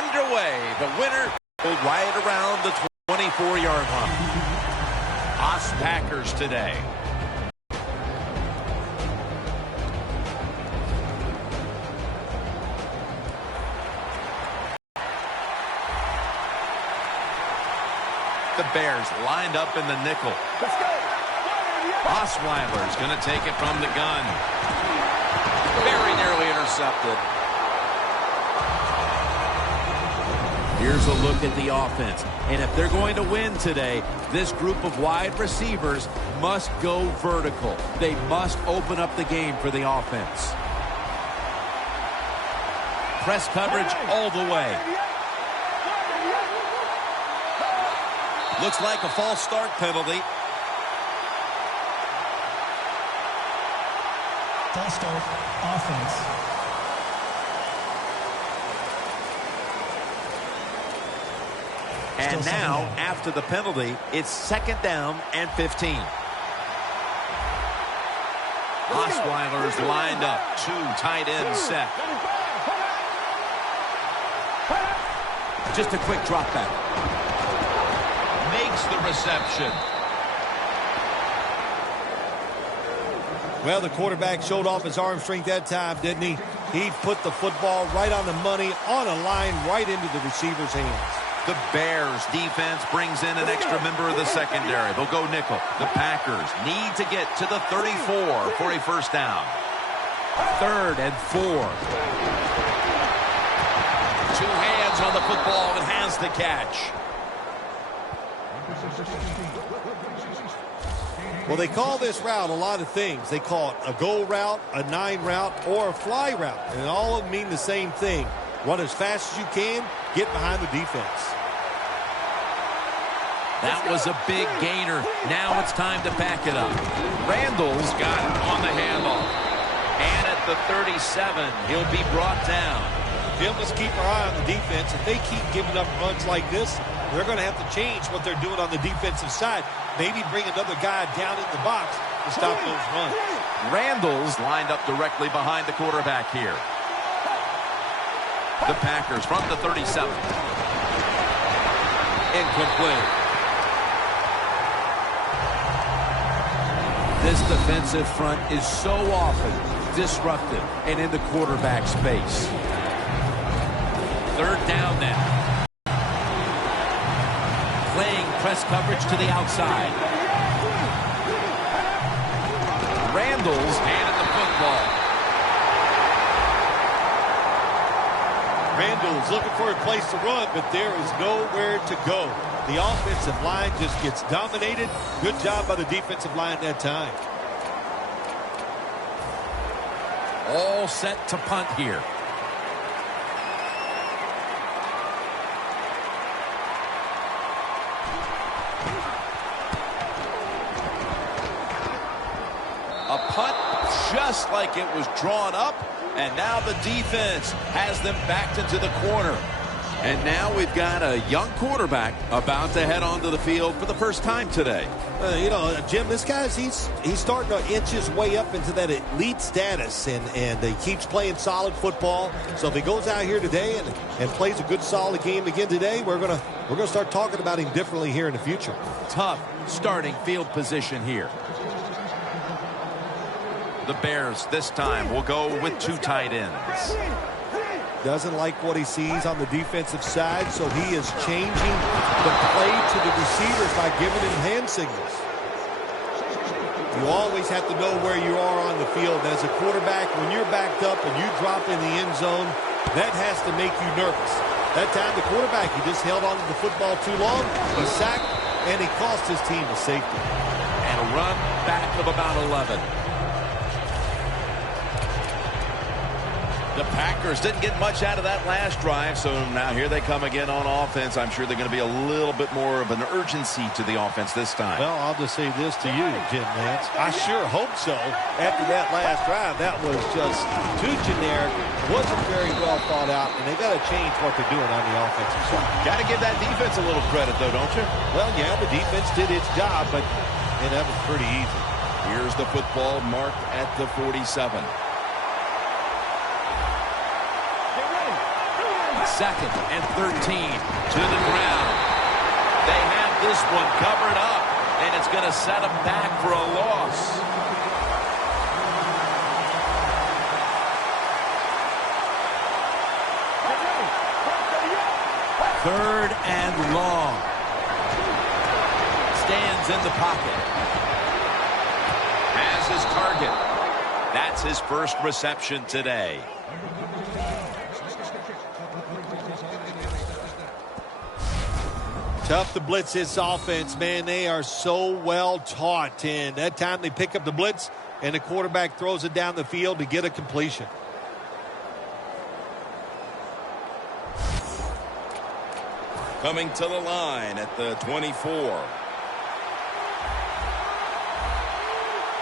underway. The winner right around the 24-yard line. Us Packers today. The Bears lined up in the nickel. Let's go. Osweiler's going to take it from the gun. Very nearly intercepted. Here's a look at the offense. And if they're going to win today, this group of wide receivers must go vertical. They must open up the game for the offense. Press coverage all the way. Looks like a false start penalty. False start, offense. And now, after the penalty, it's 2nd down and 15. Osweiler's lined up. 2 tight ends set. Just a quick drop back. Makes the reception. Well, the quarterback showed off his arm strength that time, didn't he? He put the football right on the money, on a line, right into the receiver's hands. The Bears defense brings in an extra member of the secondary. They'll go nickel. The Packers need to get to the 34 for a first down. 3rd and 4. 2 hands on the football and has the catch. Well, they call this route a lot of things. They call it a go route, a 9 route, or a fly route. And all of them mean the same thing. Run as fast as you can, get behind the defense. That was a big gainer. Now it's time to back it up. Randall's got it on the handle. And at the 37, he'll be brought down. Jim, let's keep our eye on the defense. If they keep giving up runs like this, they're going to have to change what they're doing on the defensive side. Maybe bring another guy down in the box to stop those runs. Randall's lined up directly behind the quarterback here. The Packers from the 37. Incomplete. This defensive front is so often disruptive and in the quarterback space. 3rd down now. Playing press coverage to the outside. Randall's handed the football. Randall's looking for a place to run, but there is nowhere to go. The offensive line just gets dominated. Good job by the defensive line that time. All set to punt here. A punt just like it was drawn up, and now the defense has them backed into the corner. And now we've got a young quarterback about to head onto the field for the first time today. You know, Jim, this guy's he's starting to inch his way up into that elite status, and he keeps playing solid football. So if he goes out here today and plays a good solid game again today, we're gonna start talking about him differently here in the future. Tough starting field position here. The Bears this time will go with 2 tight ends. Doesn't like what he sees on the defensive side, so he is changing the play to the receivers by giving him hand signals. You always have to know where you are on the field. As a quarterback, when you're backed up and you drop in the end zone, that has to make you nervous. That time, the quarterback, he just held on to the football too long. He sacked, and he cost his team a safety. And a run back of about 11. The Packers didn't get much out of that last drive, so now here they come again on offense. I'm sure they're going to be a little bit more of an urgency to the offense this time. Well, I'll just say this to you, Jim Nance. I sure hope so. After that last drive, that was just too generic, wasn't very well thought out, and they got to change what they're doing on the offensive side. Got to give that defense a little credit, though, don't you? Well, yeah, the defense did its job, but that was pretty easy. Here's the football marked at the 47. 2nd and 13 to the ground. They have this one covered up, and it's going to set them back for a loss. Third and long. Stands in the pocket. Has his target. That's his first reception today. Tough to blitz this offense, man. They are so well taught. And that time they pick up the blitz, and the quarterback throws it down the field to get a completion. Coming to the line at the 24.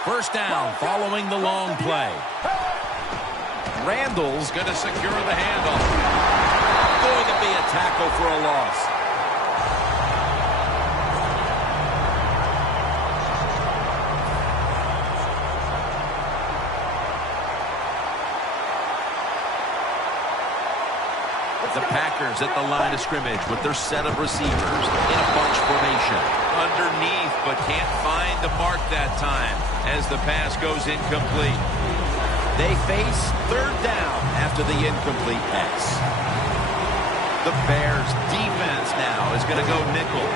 First down following the long play. Randall's going to secure the handoff. Going to be a tackle for a loss. The Packers at the line of scrimmage with their set of receivers in a bunch formation. Underneath, but can't find the mark that time as the pass goes incomplete. They face third down after the incomplete pass. The Bears defense now is going to go nickel.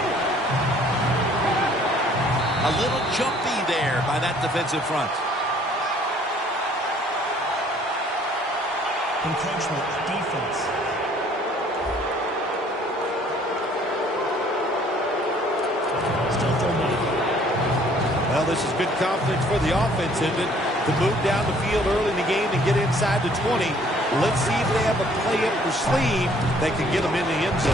A little jumpy there by that defensive front. Encroachment defense. Still third down. Well, this is good confidence for the offense, isn't it? To move down the field early in the game and get inside the 20. Let's see if they have a play up their sleeve that can get them in the end zone.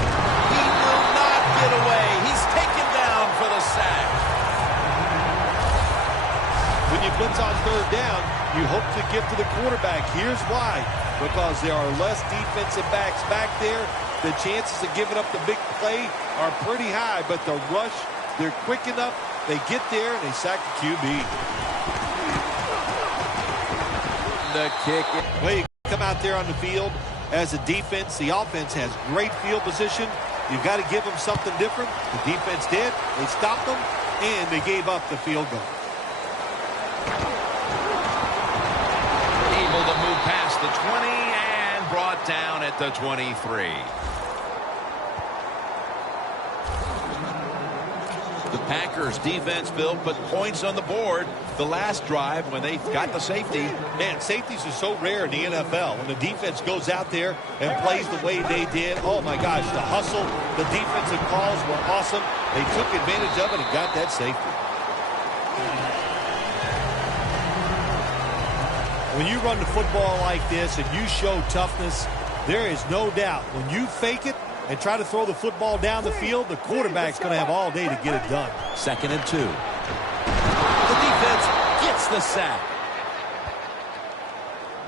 He will not get away. He's taken down for the sack. When you blitz on third down, you hope to get to the quarterback. Here's why. Because there are less defensive backs back there. The chances of giving up the big play are pretty high, but the rush, they're quick enough. They get there and they sack the QB. The kick. Well, you come out there on the field as a defense. The offense has great field position. You've got to give them something different. The defense did. They stopped them, and they gave up the field goal. Able to move past the 20 and brought down at the 23. The Packers defense, Bill, put points on the board the last drive when they got the safety. Man, safeties are so rare in the NFL. When the defense goes out there and plays the way they did, oh my gosh, the hustle, the defensive calls were awesome. They took advantage of it and got that safety. When you run the football like this and you show toughness, there is no doubt when you fake it and try to throw the football down the field, the quarterback's going to have all day to get it done. 2nd and 2. The defense gets the sack.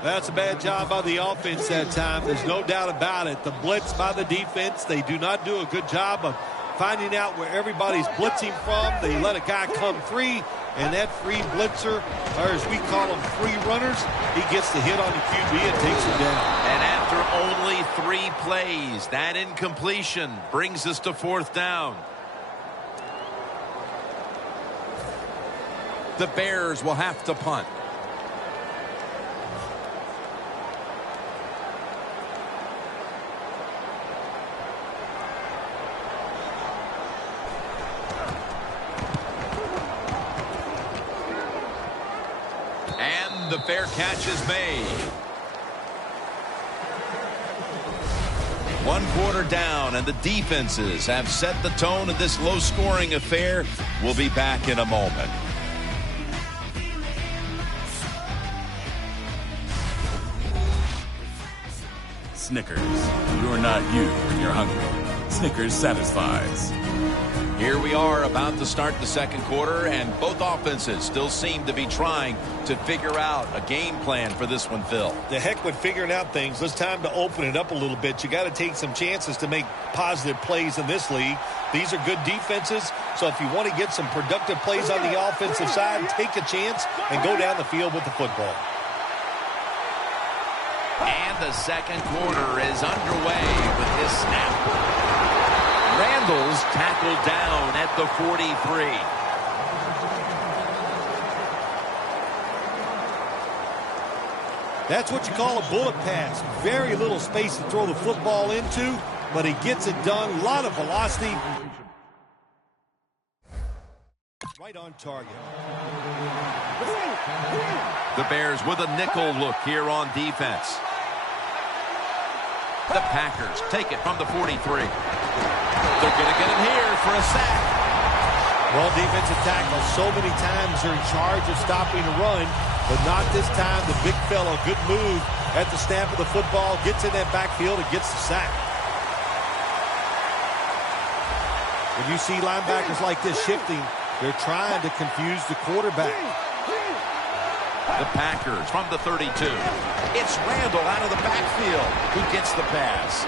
That's a bad job by the offense that time. There's no doubt about it. The blitz by the defense, they do not do a good job of finding out where everybody's blitzing from. They let a guy come free, and that free blitzer, or as we call them, free runners, he gets the hit on the QB and takes him down. And after only 3 plays, that incompletion brings us to 4th down. The Bears will have to punt. The fair catch is made. 1 quarter down, and the defenses have set the tone of this low-scoring affair. We'll be back in a moment. Snickers, you're not you when you're hungry. Snickers satisfies. Here we are about to start the 2nd quarter, and both offenses still seem to be trying to figure out a game plan for this one, Phil. The heck with figuring out things. It's time to open it up a little bit. You got to take some chances to make positive plays in this league. These are good defenses, so if you want to get some productive plays on the offensive side, take a chance and go down the field with the football. And the second quarter is underway with this snap. Randall's tackled down at the 43. That's what you call a bullet pass. Very little space to throw the football into, but he gets it done. A lot of velocity. Right on target. The Bears with a nickel look here on defense. The Packers take it from the 43. They're going to get him here for a sack. Well, defensive tackles so many times are in charge of stopping the run, but not this time. The big fellow, good move at the snap of the football, gets in that backfield and gets the sack. When you see linebackers like this shifting, they're trying to confuse the quarterback. The Packers from the 32. It's Randall out of the backfield who gets the pass.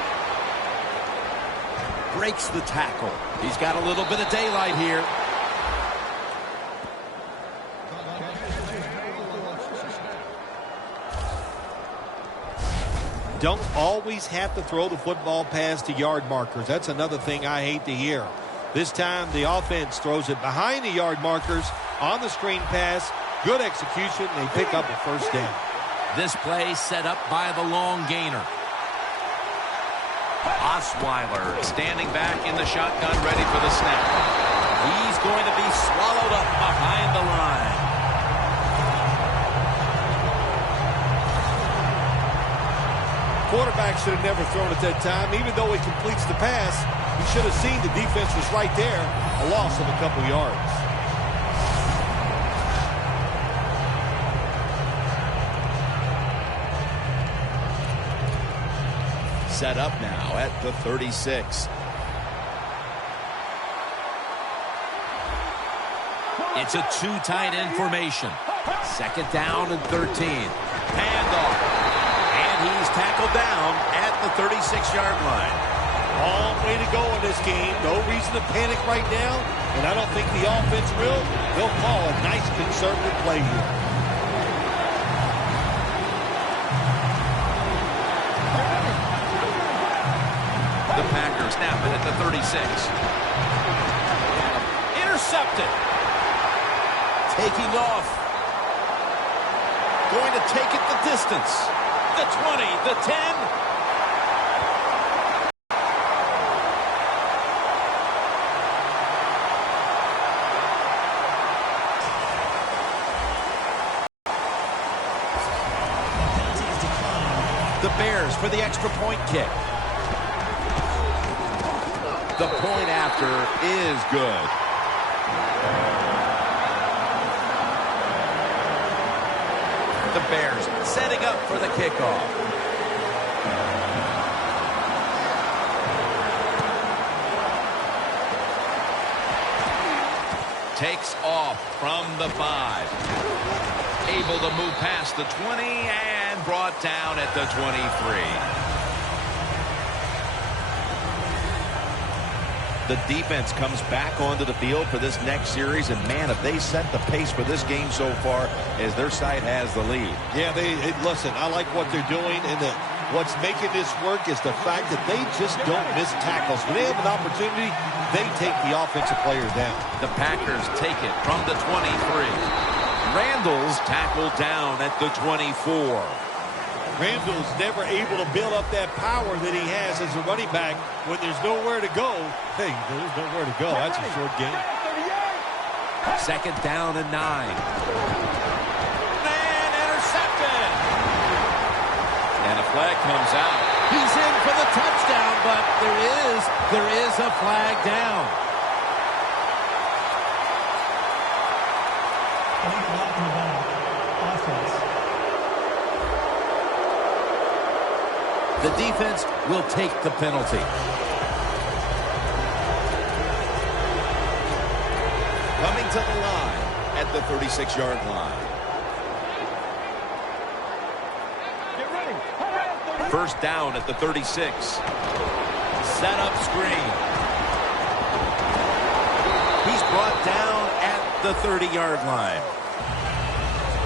Breaks the tackle. He's got a little bit of daylight here. Don't always have to throw the football past the yard markers. That's another thing I hate to hear. This time the offense throws it behind the yard markers on the screen pass. Good execution. They pick up a first down. This play set up by the long gainer. Osweiler standing back in the shotgun, ready for the snap. He's going to be swallowed up behind the line. Quarterback should have never thrown at that time. Even though he completes the pass, he should have seen the defense was right there. A loss of a couple yards. Set up now at the 36. It's a two tight end formation. Second down and 13. Handoff. And he's tackled down at the 36-yard line. Long way to go in this game. No reason to panic right now. And I don't think the offense will. They'll call a nice conservative play here. The Packers snap it at the 36. Intercepted. Taking off. Going to take it the distance. The 20, the 10. The Bears for the extra point kick. The point after is good. The Bears setting up for the kickoff. Takes off from the 5. Able to move past the 20 and brought down at the 23. The defense comes back onto the field for this next series, and man, if they set the pace for this game so far, as their side has the lead. Yeah, listen, I like what they're doing, and what's making this work is the fact that they just don't miss tackles. When they have an opportunity, they take the offensive player down. The Packers take it from the 23. Randall's tackled down at the 24. Randall's never able to build up that power that he has as a running back. When there's nowhere to go, hey, there's nowhere to go. That's a short game. Second down and 9. And intercepted. And a flag comes out. He's in for the touchdown, but there is a flag down. The defense will take the penalty. Coming to the line at the 36-yard line. Get ready. First down at the 36. Set up screen. He's brought down at the 30-yard line.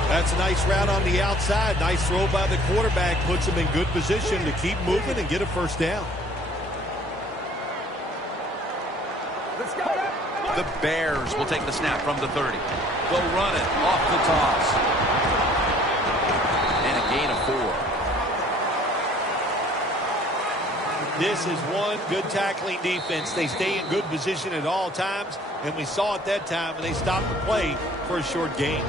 That's a nice route on the outside. Nice throw by the quarterback. Puts him in good position to keep moving and get a first down. Let's go. The Bears will take the snap from the 30. They'll run it off the toss. And a gain of 4. This is one good tackling defense. They stay in good position at all times, and we saw it that time, and they stopped the play for a short gain.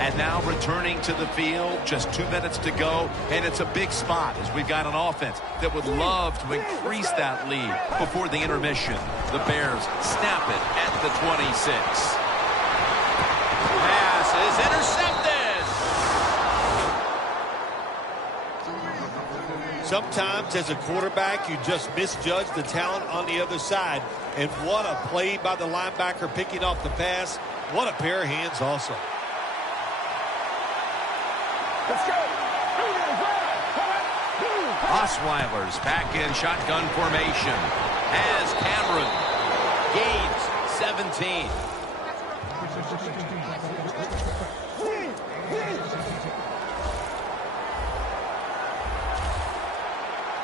And now returning to the field, just 2 minutes to go, and it's a big spot as we've got an offense that would love to increase that lead before the intermission. The Bears snap it at the 26. Pass is intercepted. Sometimes as a quarterback, you just misjudge the talent on the other side. And what a play by the linebacker picking off the pass. What a pair of hands also. Let's go. Osweiler's back in shotgun formation. Has Cameron. Gains 17.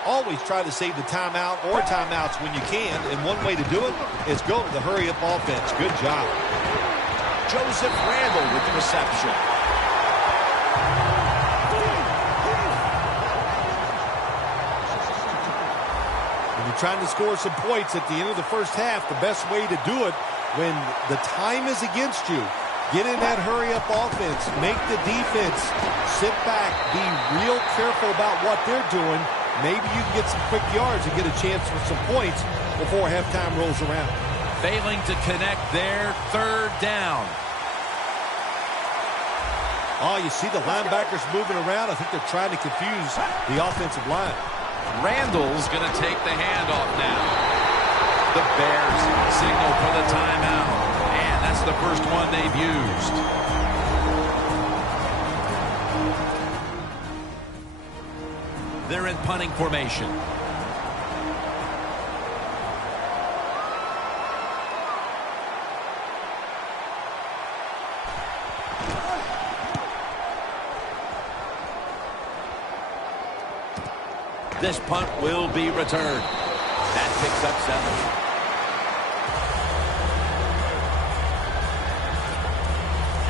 Always try to save the timeout or timeouts when you can, and one way to do it is go to the hurry-up offense. Good job. Joseph Randall with the reception. When you're trying to score some points at the end of the first half, the best way to do it when the time is against you, get in that hurry-up offense, make the defense sit back, be real careful about what they're doing. Maybe you can get some quick yards and get a chance for some points before halftime rolls around. Failing to connect there, 3rd down. Oh, you see the linebackers moving around. I think they're trying to confuse the offensive line. Randall's going to take the handoff now. The Bears signal for the timeout. And that's the first one they've used. They're in punting formation. This punt will be returned. That picks up 7.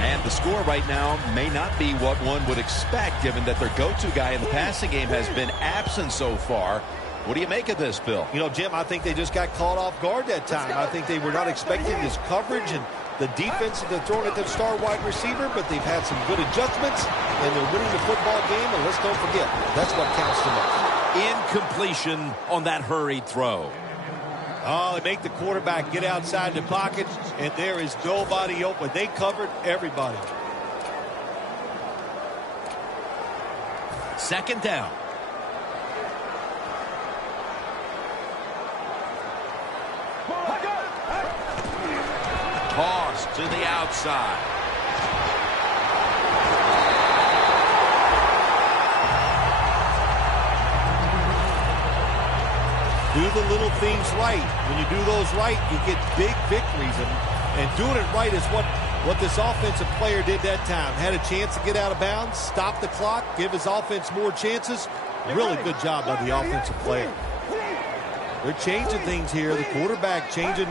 And the score right now may not be what one would expect, given that their go-to guy in the passing game has been absent so far. What do you make of this, Bill? You know, Jim, I think they just got caught off guard that time. I think they were not expecting this coverage and the defense that they're throwing at the star wide receiver, but they've had some good adjustments, and they're winning the football game, and let's don't forget, that's what counts the most. Incompletion on that hurried throw. Oh, they make the quarterback get outside the pocket, and there is nobody open. They covered everybody. 2nd down. Toss to the outside. Do the little things right. When you do those right, you get big victories. And doing it right is what this offensive player did that time. Had a chance to get out of bounds, stop the clock, give his offense more chances. Really good job by the offensive player. They're changing things here. The quarterback changing.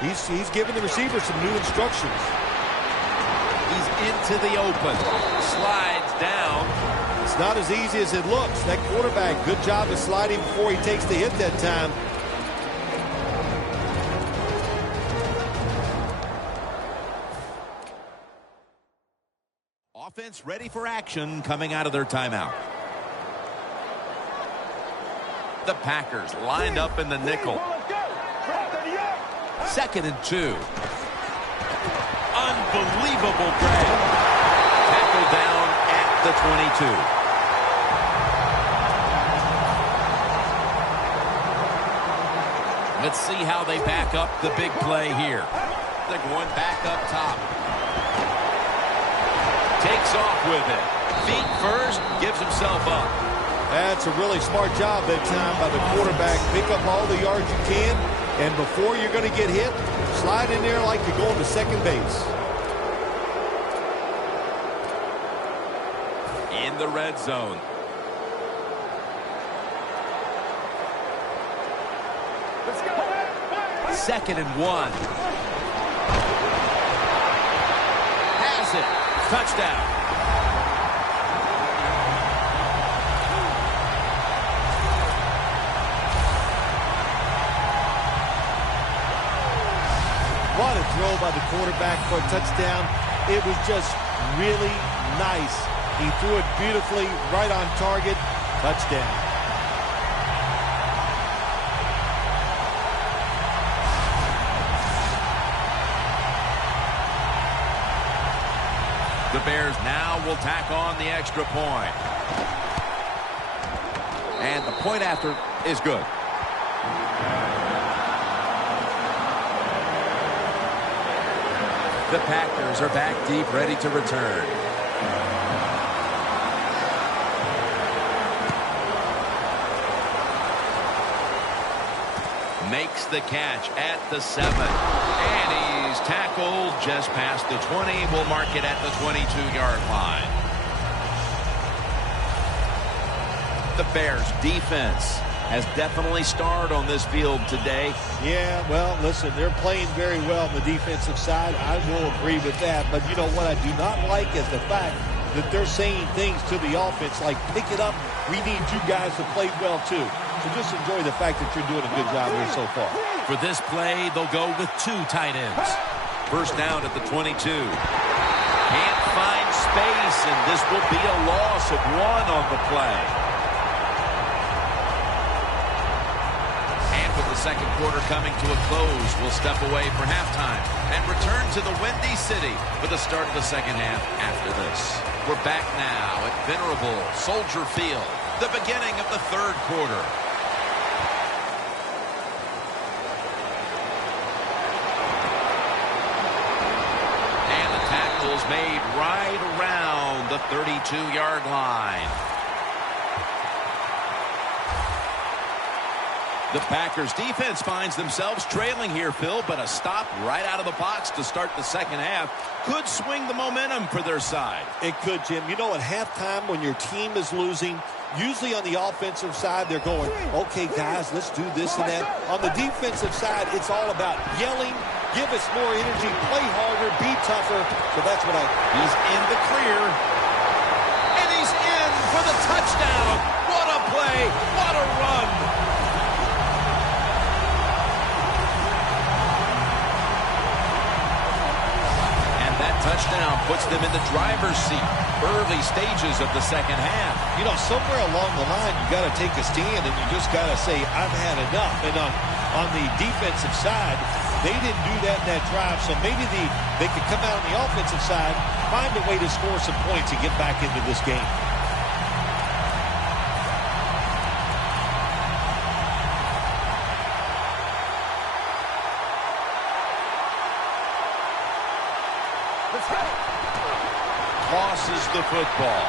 He's giving the receiver some new instructions. He's into the open. Slides down. It's not as easy as it looks. That quarterback, good job of sliding before he takes the hit that time. Offense ready for action coming out of their timeout. The Packers lined up in the nickel. 2nd and 2. Unbelievable grab. Tackled down at the 22. Let's see how they back up the big play here. They're going back up top. Takes off with it. Feet first, gives himself up. That's a really smart job that time by the quarterback. Pick up all the yards you can, and before you're going to get hit, slide in there like you're going to second base. in the red zone. Let's go. 2nd and 1. Has it. Touchdown. What a throw by the quarterback for a touchdown. It was just really nice. He threw it beautifully, right on target. Touchdown. The Bears now will tack on the extra point. And the point after is good. The Packers are back deep, ready to return. Makes the catch at the 7. And he's tackled just past the 20. We'll mark it at the 22-yard line. The Bears defense has definitely starred on this field today. Yeah, well, listen, they're playing very well on the defensive side. I will agree with that. But you know what I do not like is the fact that they're saying things to the offense like, pick it up. We need you guys to play well, too. So just enjoy the fact that you're doing a good job here so far. For this play, they'll go with 2 tight ends. First down at the 22. Can't find space, and this will be a loss of 1 on the play. And with the second quarter coming to a close, we'll step away for halftime and return to the Windy City for the start of the second half after this. We're back now at Venerable Soldier Field, the beginning of the third quarter. Made right around the 32-yard line. The Packers defense finds themselves trailing here, Phil, but a stop right out of the box to start the second half could swing the momentum for their side. It could, Jim. You know, at halftime when your team is losing, usually on the offensive side, they're going, okay, guys, let's do this and that. On the defensive side, it's all about yelling, give us more energy, play harder, be tougher. So that's what he's in the clear. And he's in for the touchdown. What a play. What a run. And that touchdown puts them in the driver's seat. Early stages of the second half. You know, somewhere along the line, you got to take a stand and you just got to say, I've had enough. And on the defensive side, they didn't do that in that drive, so maybe they could come out on the offensive side, find a way to score some points and get back into this game. Tosses the football.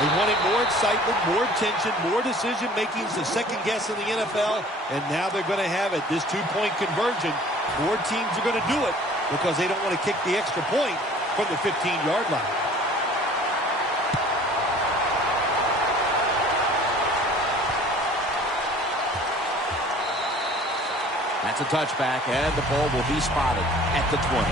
They wanted more excitement, more tension, more decision-making, the second guess in the NFL, and now they're going to have it. This two-point conversion, 4 teams are going to do it because they don't want to kick the extra point from the 15-yard line. That's a touchback, and the ball will be spotted at the 20.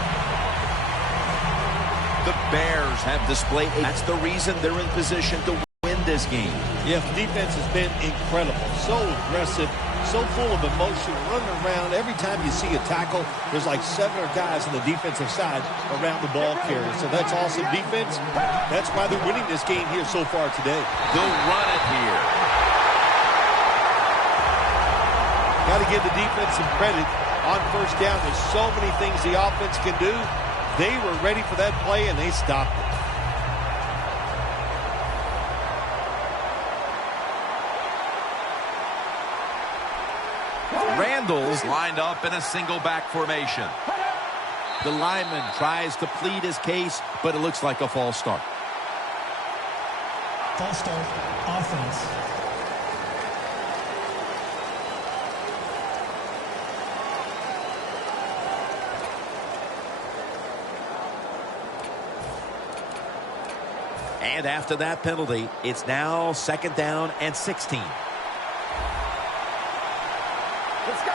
The Bears have displayed. That's the reason they're in position to win this game. Yeah, the defense has been incredible. So aggressive, so full of emotion, running around. Every time you see a tackle, there's like 7 guys on the defensive side around the ball carrier. So that's awesome defense. That's why they're winning this game here so far today. They'll run it here. Got to give the defense some credit on first down. There's so many things the offense can do. They were ready for that play, and they stopped it. Randall's lined up in a single back formation. The lineman tries to plead his case, but it looks like a false start. False start, offense. And after that penalty, it's now 2nd down and 16. Let's go.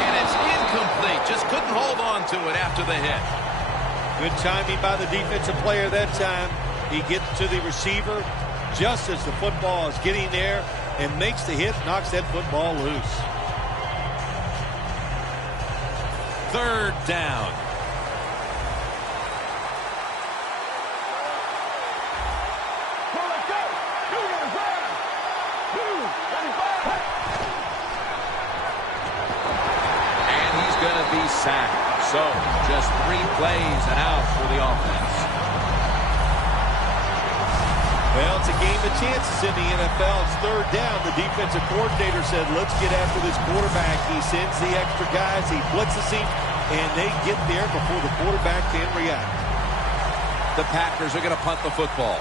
And it's incomplete. Just couldn't hold on to it after the hit. Good timing by the defensive player that time. He gets to the receiver just as the football is getting there and makes the hit, knocks that football loose. 3rd down. Let's go. And he's going to be sacked. So, just 3 plays and out for the offense. Well, it's a game of chances in the NFL. It's 3rd down. The defensive coordinator said, let's get after this quarterback. He sends the extra guys. He blitzes him, and they get there before the quarterback can react. The Packers are going to punt the football.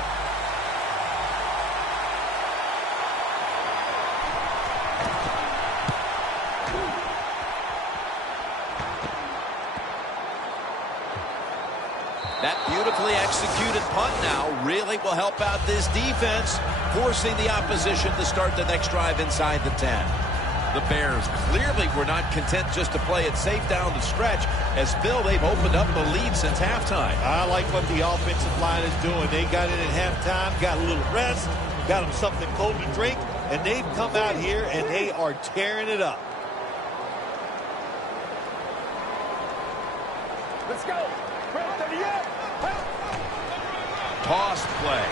That beautifully executed punt now really will help out this defense, forcing the opposition to start the next drive inside the 10. The Bears clearly were not content just to play it safe down the stretch. As Phil, they've opened up the lead since halftime. I like what the offensive line is doing. They got in at halftime, got a little rest, got them something cold to drink, and they've come out here and they are tearing it up. Let's go. Toss play.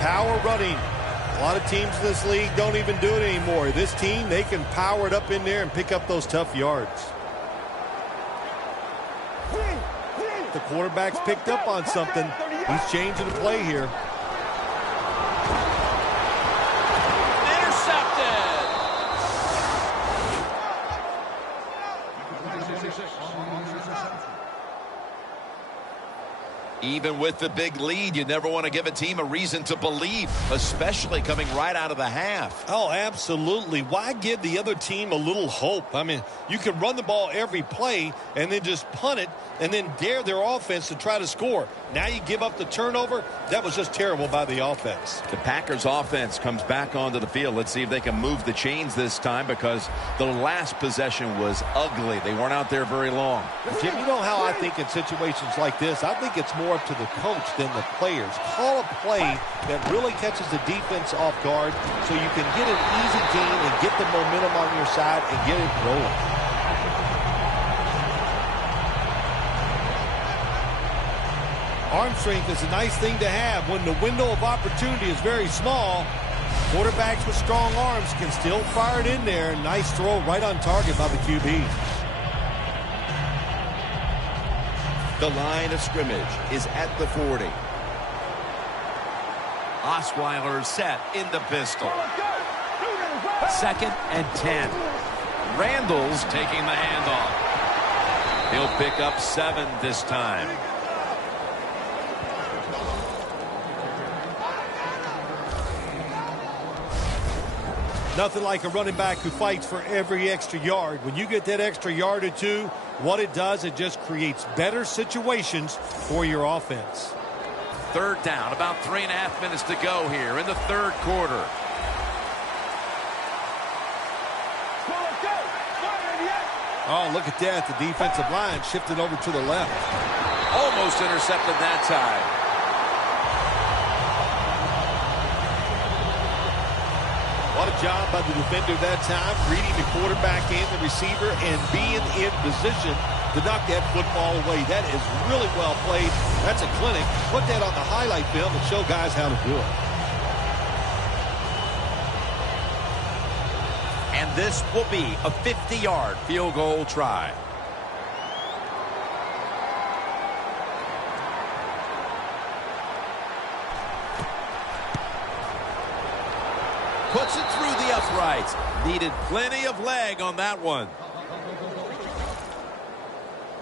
Power running. A lot of teams in this league don't even do it anymore. This team, they can power it up in there and pick up those tough yards. The quarterback's picked up on something. He's changing the play here. Even with the big lead, you never want to give a team a reason to believe, especially coming right out of the half. Oh, absolutely. Why give the other team a little hope? I mean, you can run the ball every play and then just punt it and then dare their offense to try to score. Now you give up the turnover. That was just terrible by the offense. The Packers offense comes back onto the field. Let's see if they can move the chains this time, because the last possession was ugly. They weren't out there very long. Jim, you know how I think in situations like this, I think it's more up to the coach than the players. Call a play that really catches the defense off guard so you can get an easy gain and get the momentum on your side and get it rolling. Arm strength is a nice thing to have when the window of opportunity is very small. Quarterbacks with strong arms can still fire it in there. Nice throw right on target by the QB. The line of scrimmage is at the 40. Osweiler set in the pistol. 2nd and 10. Randall's taking the handoff. He'll pick up 7 this time. Nothing like a running back who fights for every extra yard. When you get that extra yard or two, what it does, it just creates better situations for your offense. 3rd down, about 3.5 minutes to go here in the 3rd quarter. Oh, look at that. The defensive line shifted over to the left. Almost intercepted that time. What a job by the defender that time, reading the quarterback and the receiver and being in position to knock that football away. That is really well played. That's a clinic. Put that on the highlight film and show guys how to do it. And this will be a 50-yard field goal try. Puts it through the uprights. Needed plenty of leg on that one.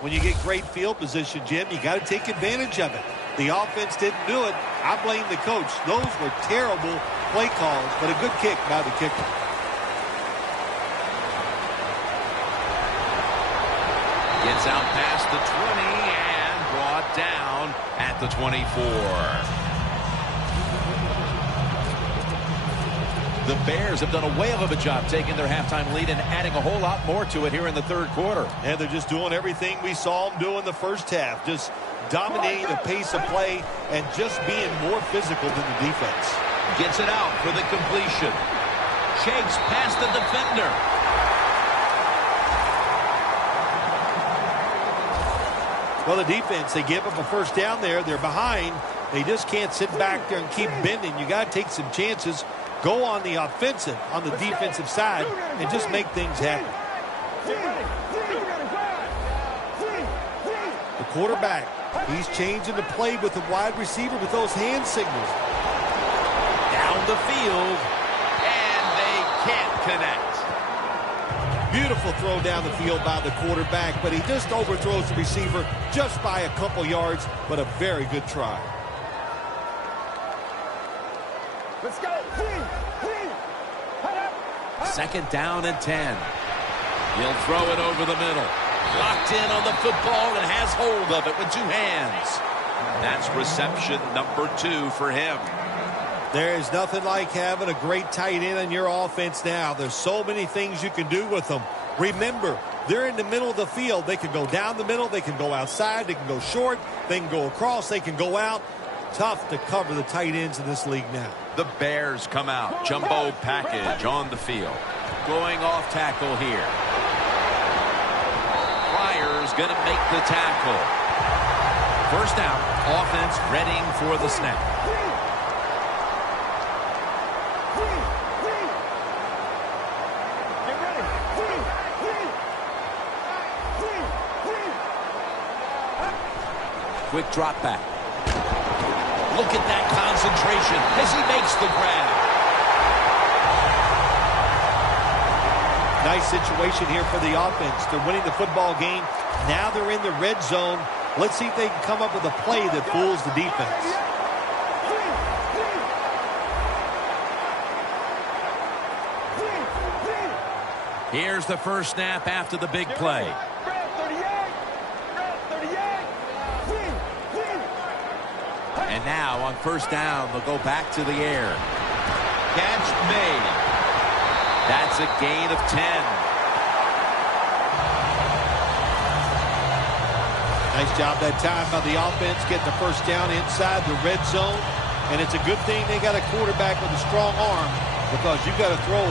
When you get great field position, Jim, you got to take advantage of it. The offense didn't do it. I blame the coach. Those were terrible play calls, but a good kick by the kicker. Gets out past the 20 and brought down at the 24. The Bears have done a whale of a job taking their halftime lead and adding a whole lot more to it here in the third quarter. And they're just doing everything we saw them do in the first half. Just dominating the pace of play and just being more physical than the defense. Gets it out for the completion. Shakes past the defender. Well, the defense, they give up a first down there. They're behind. They just can't sit back there and keep bending. You got to take some chances. Go on the offensive, on the defensive side, and just make things happen. The quarterback, he's changing the play with the wide receiver with those hand signals. Down the field, and they can't connect. Beautiful throw down the field by the quarterback, but he just overthrows the receiver just by a couple yards, but a very good try. Let's go. Second down and 10. He'll throw it over the middle. Locked in on the football and has hold of it with two hands. That's reception number 2 for him. There is nothing like having a great tight end in your offense now. There's so many things you can do with them. Remember, they're in the middle of the field. They can go down the middle. They can go outside. They can go short. They can go across. They can go out. Tough to cover the tight ends in this league now. The Bears come out. Jumbo package on the field. Going off tackle here. Pryor's going to make the tackle. First down, offense readying for the snap. Quick drop back. Look at that concentration as he makes the grab. Nice situation here for the offense. They're winning the football game. Now they're in the red zone. Let's see if they can come up with a play that fools the defense. Here's the first snap after the big play. And now on first down, they'll go back to the air. Catch made. That's a gain of 10. Nice job that time by the offense getting the first down inside the red zone. And it's a good thing they got a quarterback with a strong arm because you've got to throw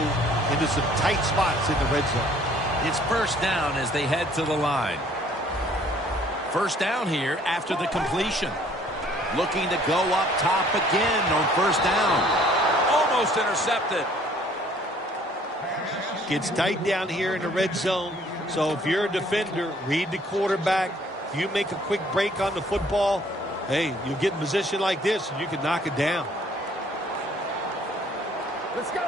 into some tight spots in the red zone. It's first down as they head to the line. First down here after the completion. Looking to go up top again on first down. Almost intercepted. Gets tight down here in the red zone. So if you're a defender, read the quarterback. If you make a quick break on the football, hey, you get in a position like this and you can knock it down. Let's go.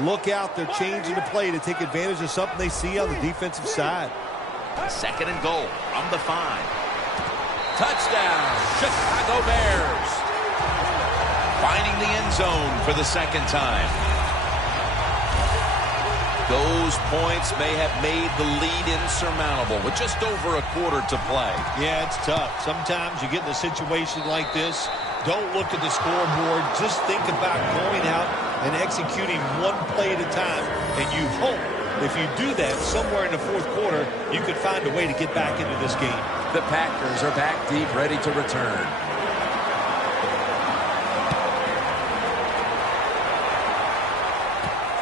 Look out, they're changing the play to take advantage of something they see on the defensive side. Second and goal from the 5. Touchdown, Chicago Bears. Finding the end zone for the second time. Those points may have made the lead insurmountable with just over a quarter to play. Yeah, it's tough. Sometimes you get in a situation like this, don't look at the scoreboard. Just think about going out and executing one play at a time, and you hope if you do that somewhere in the fourth quarter, you could find a way to get back into this game. The Packers are back deep, ready to return.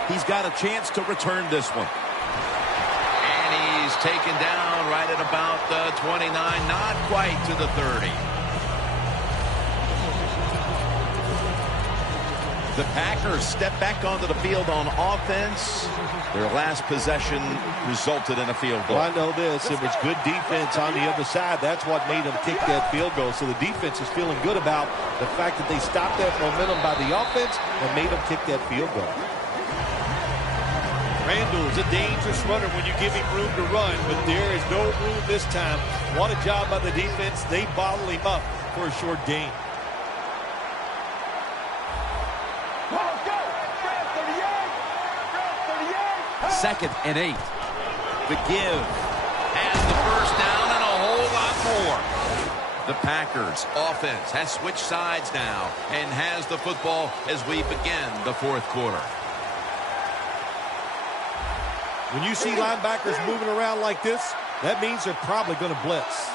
He's got a chance to return this one. And he's taken down right at about the 29, not quite to the 30. The Packers step back onto the field on offense. Their last possession resulted in a field goal. Well, I know this. It was good defense on the other side. That's what made them kick that field goal. So the defense is feeling good about the fact that they stopped that momentum by the offense and made them kick that field goal. Randall's a dangerous runner when you give him room to run, but there is no room this time. What a job by the defense. They bottle him up for a short gain. Second and 8. The give has the first down and a whole lot more. The Packers offense has switched sides now and has the football as we begin the fourth quarter. When you see linebackers moving around like this, that means they're probably going to blitz.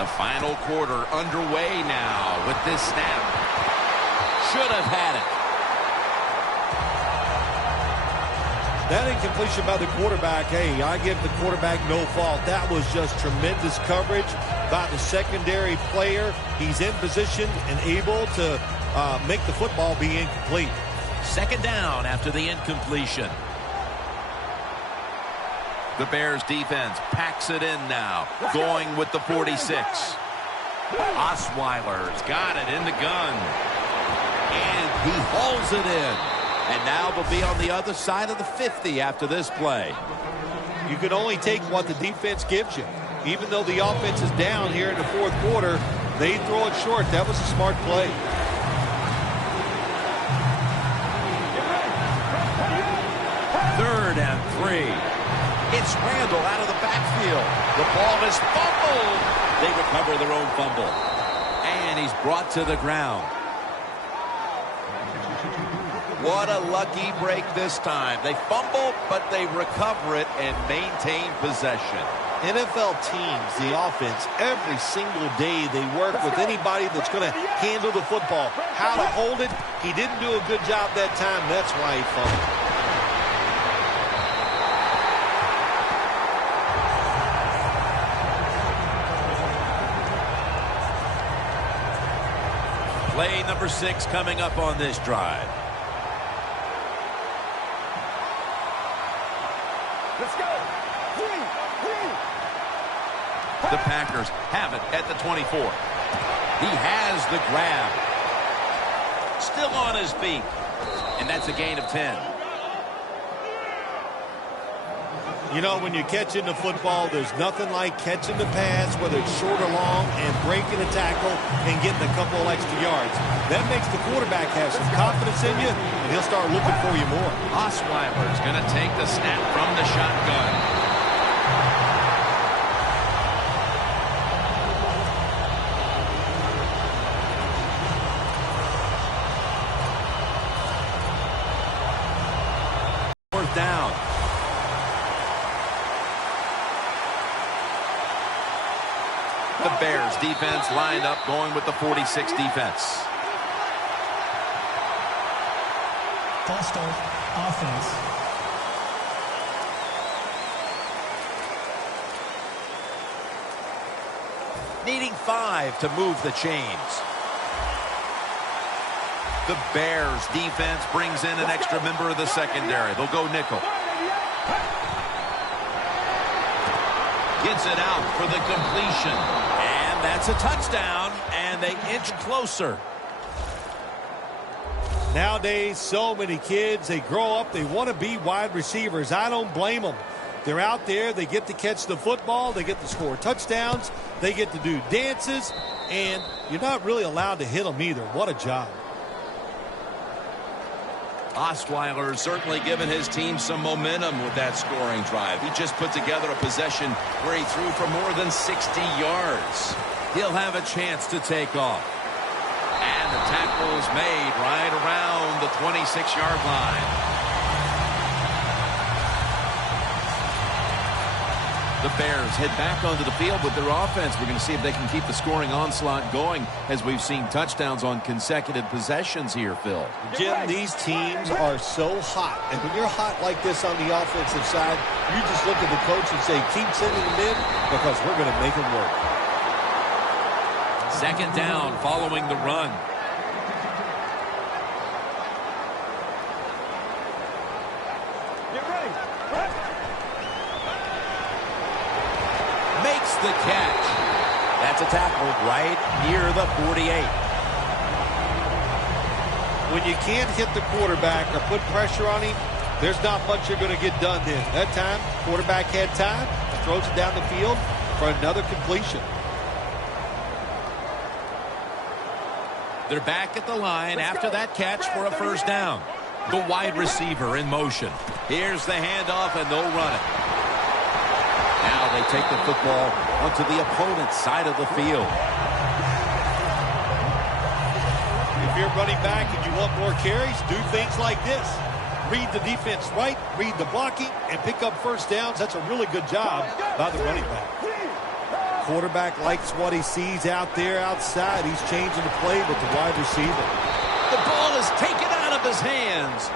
The final quarter underway now with this snap. Should have had it. That incompletion by the quarterback, hey, I give the quarterback no fault. That was just tremendous coverage by the secondary player. He's in position and able to make the football be incomplete. Second down after the incompletion. The Bears defense packs it in now, going with the 46. Osweiler's got it in the gun. And he hauls it in. And now they'll be on the other side of the 50 after this play. You can only take what the defense gives you. Even though the offense is down here in the fourth quarter, they throw it short. That was a smart play. Third and 3. It's Randall out of the backfield. The ball is fumbled. They recover their own fumble. And he's brought to the ground. What a lucky break this time. They fumble, but they recover it and maintain possession. NFL teams, the offense, every single day they work with anybody that's going to handle the football. How to hold it, he didn't do a good job that time. That's why he fumbled. Play number 6 coming up on this drive. Let's go. The Packers have it at the 24. He has the grab. Still on his feet. And that's a gain of 10. You know, when you're catching the football, there's nothing like catching the pass, whether it's short or long, and breaking a tackle and getting a couple of extra yards. That makes the quarterback have some confidence in you, and he'll start looking for you more. Osweiler's going to take the snap from the shotgun. Fourth down. The Bears defense lined up going with the 46 defense. False start, offense. Needing 5 to move the chains. The Bears defense brings in an extra member of the secondary. They'll go nickel. Gets it out for the completion. And that's a touchdown, and they inch closer. Nowadays, so many kids, they grow up, they want to be wide receivers. I don't blame them. They're out there, they get to catch the football, they get to score touchdowns, they get to do dances, and you're not really allowed to hit them either. What a job. Osweiler certainly given his team some momentum with that scoring drive. He just put together a possession where he threw for more than 60 yards. He'll have a chance to take off. And the tackle is made right around the 26-yard line. The Bears head back onto the field with their offense. We're going to see if they can keep the scoring onslaught going as we've seen touchdowns on consecutive possessions here, Phil. Jim, these teams are so hot. And when you're hot like this on the offensive side, you just look at the coach and say, keep sending them in because we're going to make them work. Second down following the run. Makes the catch. That's a tackle right near the 48. When you can't hit the quarterback or put pressure on him, there's not much you're going to get done then. That time, quarterback had time, throws it down the field for another completion. They're back at the line after that catch for a first down. The wide receiver in motion. Here's the handoff, and they'll run it. Now they take the football onto the opponent's side of the field. If you're running back and you want more carries, do things like this. Read the defense right, read the blocking, and pick up first downs. That's a really good job by the running back. Quarterback likes what he sees out there outside. He's changing the play with the wide receiver. The ball is taken out of his hands.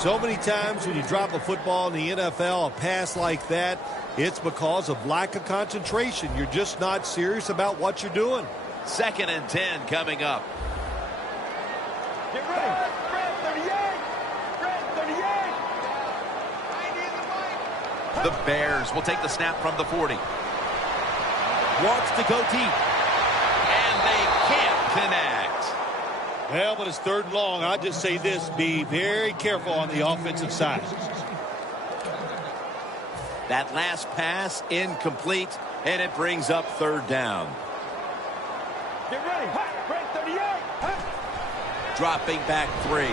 So many times when you drop a football in the NFL, a pass like that, it's because of lack of concentration. You're just not serious about what you're doing. 2nd and 10 coming up. Get ready. Red 38. Red 38. The Bears will take the snap from the 40. Wants to go deep. And they can't connect. Well, but it's 3rd and long. I just say this, be very careful on the offensive side. That last pass incomplete, and it brings up 3rd down. Get ready. Red 38. Dropping back 3.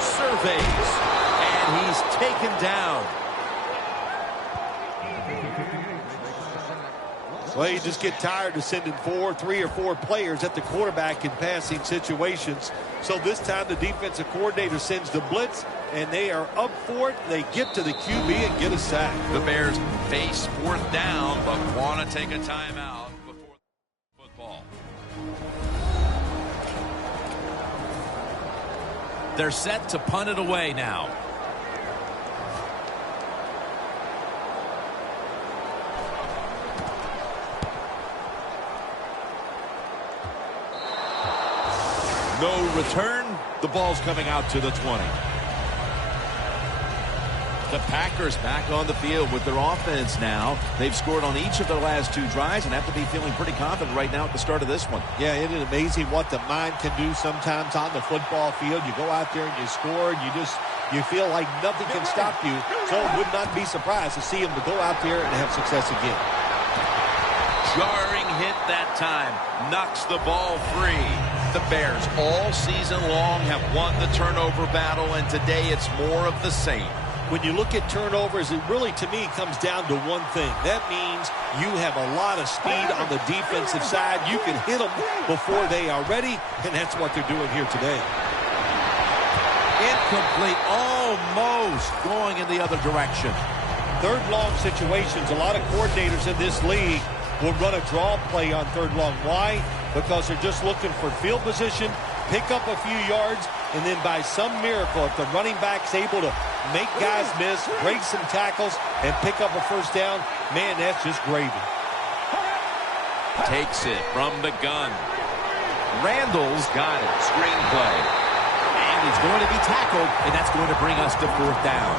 Surveys. And he's taken down. Well, you just get tired of sending 3 or 4 players at the quarterback in passing situations. So this time the defensive coordinator sends the blitz, and they are up for it. They get to the QB and get a sack. The Bears face 4th down, but want to take a timeout before football. They're set to punt it away now. No return. The ball's coming out to the 20. The Packers back on the field with their offense now. They've scored on each of their last 2 drives and have to be feeling pretty confident right now at the start of this one. Yeah, it is amazing what the mind can do sometimes on the football field. You go out there and you score, and you feel like nothing can stop you. So I would not be surprised to see them to go out there and have success again. Jarring hit that time. Knocks the ball free. The Bears all season long have won the turnover battle, and today it's more of the same. When you look at turnovers, it really, to me, comes down to one thing. That means you have a lot of speed on the defensive side. You can hit them before they are ready, and that's what they're doing here today. Incomplete, almost going in the other direction. 3rd long situations, a lot of coordinators in this league will run a draw play on 3rd long. Why? Because they're just looking for field position, pick up a few yards, and then by some miracle, if the running back's able to make guys miss, break some tackles, and pick up a first down, man, that's just gravy. Takes it from the gun. Randall's got it. Screenplay. And he's going to be tackled, and that's going to bring us to 4th down.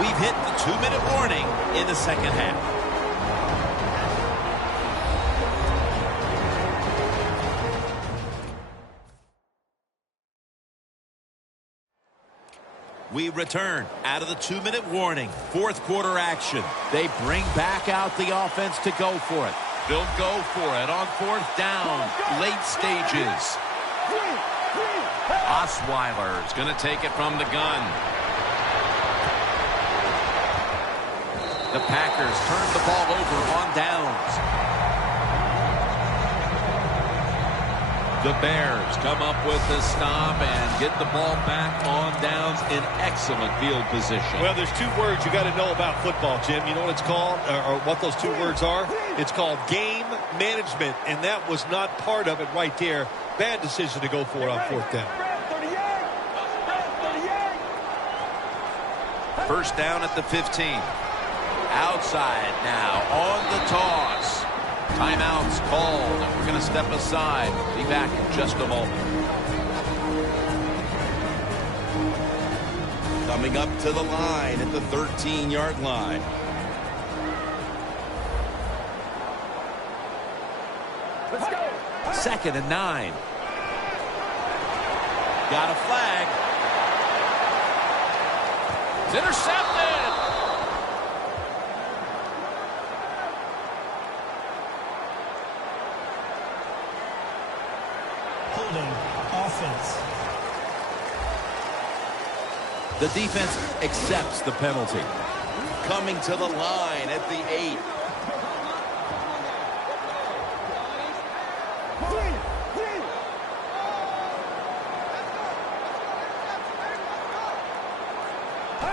We've hit the 2-minute warning in the 2nd half. We return out of the 2-minute warning. 4th quarter action. They bring back out the offense to go for it. They'll go for it on 4th down. Late stages. Osweiler's going to take it from the gun. The Packers turn the ball over on downs. The Bears come up with the stop and get the ball back on downs in excellent field position. Well, there's 2 words you got to know about football, Jim. You know what it's called, or what those 2 words are? It's called game management, and that was not part of it right there. Bad decision to go for it on 4th down. 1st down at the 15. Outside now on the toss. Timeout's called, and we're going to step aside. Be back in just a moment. Coming up to the line at the 13-yard line. Let's go. 2nd and 9. Got a flag. It's intercepted. Holding offense. The defense accepts the penalty. Coming to the line at the 8.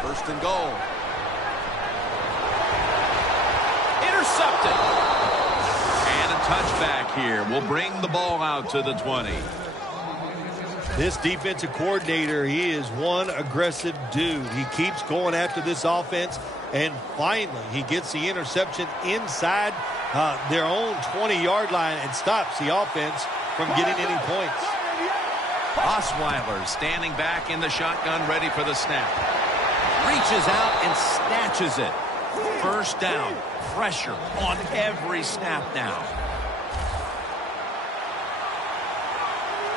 First and goal. Intercepted. And a touchback here will bring the ball out to the 20. This defensive coordinator, he is one aggressive dude. He keeps going after this offense, and finally he gets the interception inside their own 20-yard line and stops the offense from getting any points. Osweiler standing back in the shotgun, ready for the snap. Reaches out and snatches it. First down. Pressure on every snap now.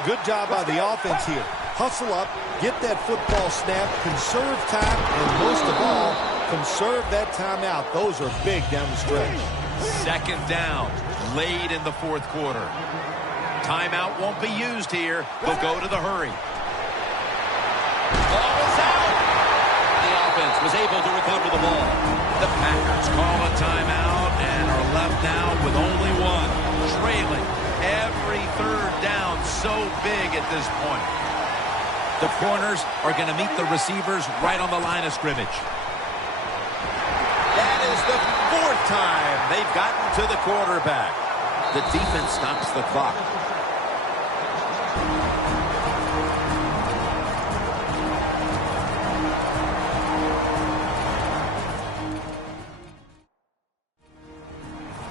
Good job by the offense here. Hustle up, get that football snap, conserve time, and most of all, conserve that timeout. Those are big down the stretch. Second down, late in the fourth quarter. Timeout won't be used here. They'll go to the hurry. Ball is out. The offense was able to recover the ball. The Packers call a timeout and are left now with only one. Trailing every third down, so big at this point. The corners are going to meet the receivers right on the line of scrimmage. That is the fourth time they've gotten to the quarterback. The defense stops the clock.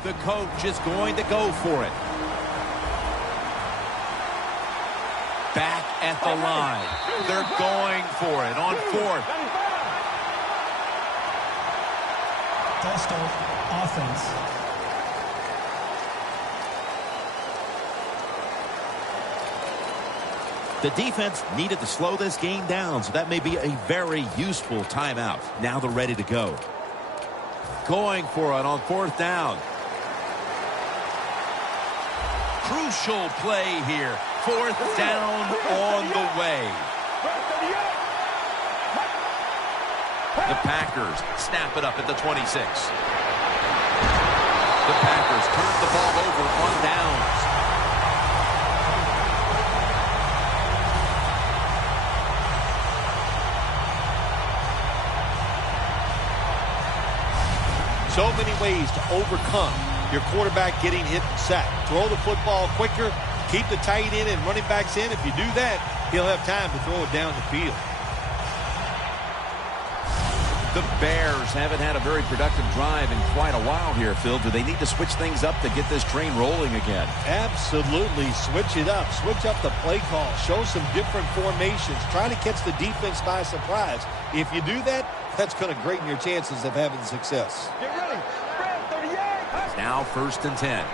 The coach is going to go for it. Back at the line. They're going for it on fourth. False start offense. The defense needed to slow this game down, so that may be a very useful timeout. Now they're ready to go. Going for it on fourth down. Crucial play here. Fourth down on the way. The Packers snap it up at the 26. The Packers turn the ball over on downs. So many ways to overcome your quarterback getting hit and sacked. Throw the football quicker, keep the tight end and running backs in. If you do that, he'll have time to throw it down the field. The Bears haven't had a very productive drive in quite a while here, Phil. Do they need to switch things up to get this train rolling again? Absolutely. Switch it up. Switch up the play call. Show some different formations. Try to catch the defense by surprise. If you do that, that's going to greaten your chances of having success. Get ready. Red 38. Now first and 10.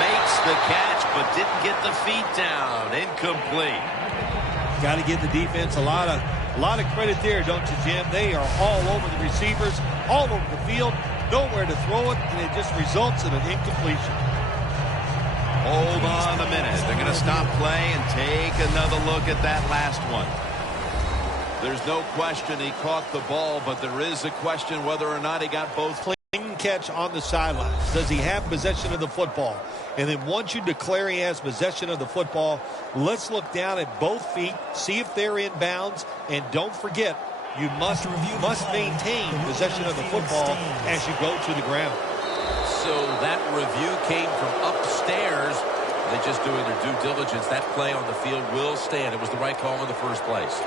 Makes the catch, but didn't get the feet down. Incomplete. Got to give the defense a lot of credit there, don't you, Jim? They are all over the receivers, all over the field, nowhere to throw it, and it just results in an incompletion. Hold on a minute. They're going to stop play and take another look at that last one. There's no question he caught the ball, but there is a question whether or not he got both. Clean catch on the sidelines. Does he have possession of the football? And then once you declare he has possession of the football, let's look down at both feet, see if they're in bounds, and don't forget, you must maintain possession of the football as you go to the ground. So that review came from upstairs. They're just doing their due diligence. That play on the field will stand. It was the right call in the first place.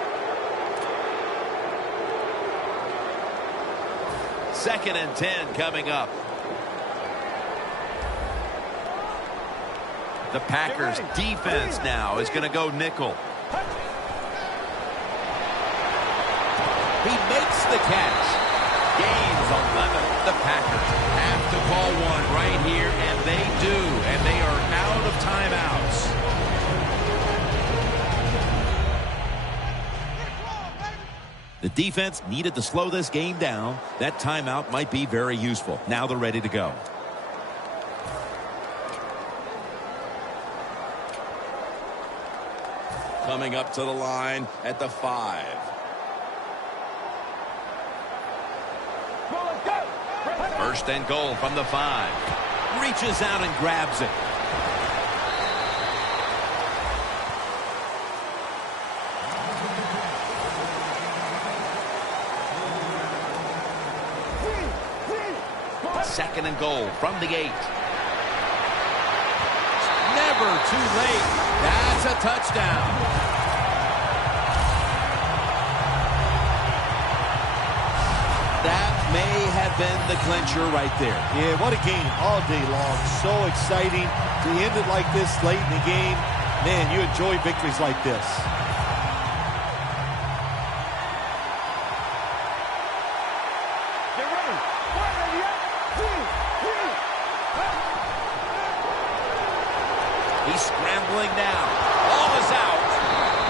Second and 10 coming up. The Packers defense now is going to go nickel. He makes the catch. Gains 11. The Packers have to call one right here, and they do. And they are out of timeouts. The defense needed to slow this game down. That timeout might be very useful. Now they're ready to go. Coming up to the line at the 5. First and goal from the 5. Reaches out and grabs it. Second and goal from the 8. Never too late. That's a touchdown. That may have been the clincher right there. Yeah, what a game all day long. So exciting to end it like this late in the game. Man, you enjoy victories like this. He's scrambling now. Ball is out.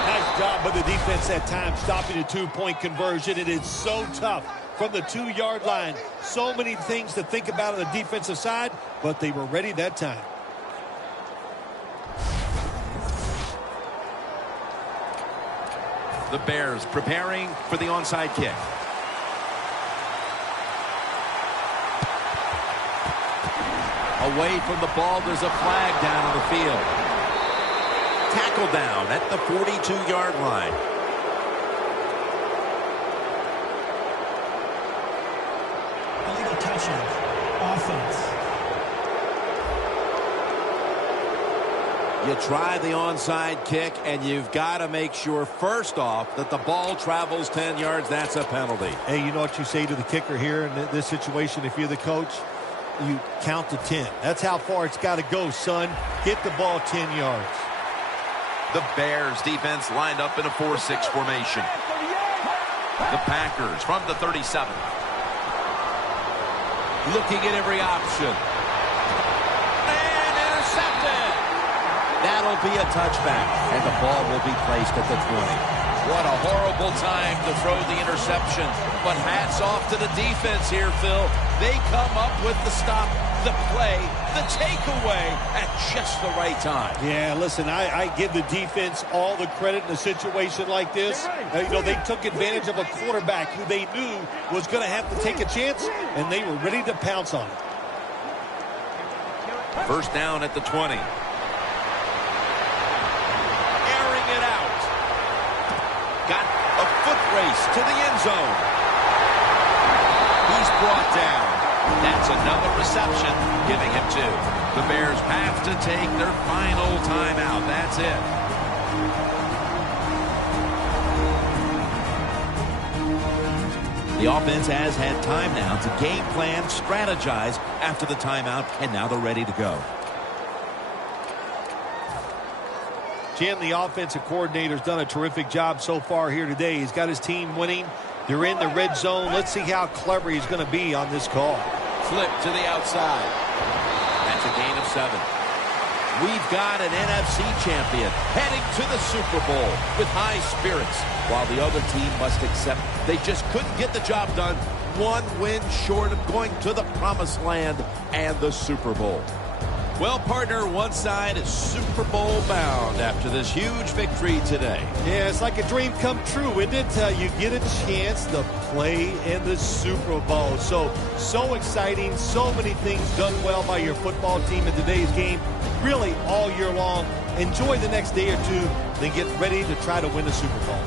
Nice job by the defense that time, stopping a 2-point conversion. It is so tough from the 2-yard line. So many things to think about on the defensive side, but they were ready that time. The Bears preparing for the onside kick. Away from the ball, there's a flag down on the field. Tackle down at the 42-yard line. Illegal touching. Offense. You try the onside kick, and you've got to make sure, first off, that the ball travels 10 yards. That's a penalty. Hey, you know what you say to the kicker here in this situation if you're the coach? You count to 10. That's how far it's got to go, son. Get the ball 10 yards. The Bears defense lined up in a 4-6 formation. The Packers from the 37. Looking at every option. And intercepted. That'll be a touchback, and the ball will be placed at the 20. What a horrible time to throw the interception. But hats off to the defense here, Phil. They come up with the stop, the play, the takeaway at just the right time. Yeah, listen, I give the defense all the credit in a situation like this. You know, they took advantage of a quarterback who they knew was going to have to take a chance, and they were ready to pounce on it. First down at the 20. Airing it out. Got a foot race to the end zone. He's brought down. That's another reception, giving him 2. The Bears have to take their final timeout. That's it. The offense has had time now to game plan, strategize after the timeout, and now they're ready to go. Jim, the offensive coordinator's done a terrific job so far here today. He's got his team winning. They're in the red zone. Let's see how clever he's going to be on this call. Flip to the outside. That's a gain of 7. We've got an NFC champion heading to the Super Bowl with high spirits, while the other team must accept they just couldn't get the job done. 1 win short of going to the promised land and the Super Bowl. Well, partner, one side is Super Bowl bound after this huge victory today. Yeah, it's like a dream come true, isn't it? You get a chance to play in the Super Bowl. So exciting. So many things done well by your football team in today's game. Really all year long. Enjoy the next day or two, then get ready to try to win the Super Bowl.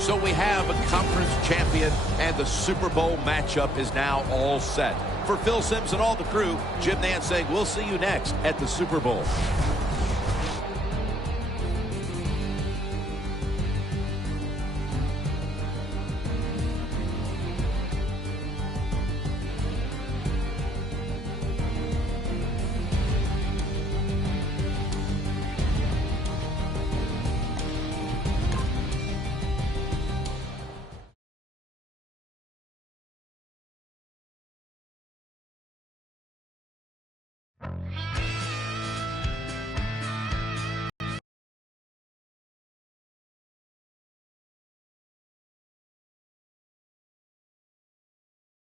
So we have a conference champion, and the Super Bowl matchup is now all set. For Phil Simms and all the crew, Jim Nantz saying we'll see you next at the Super Bowl.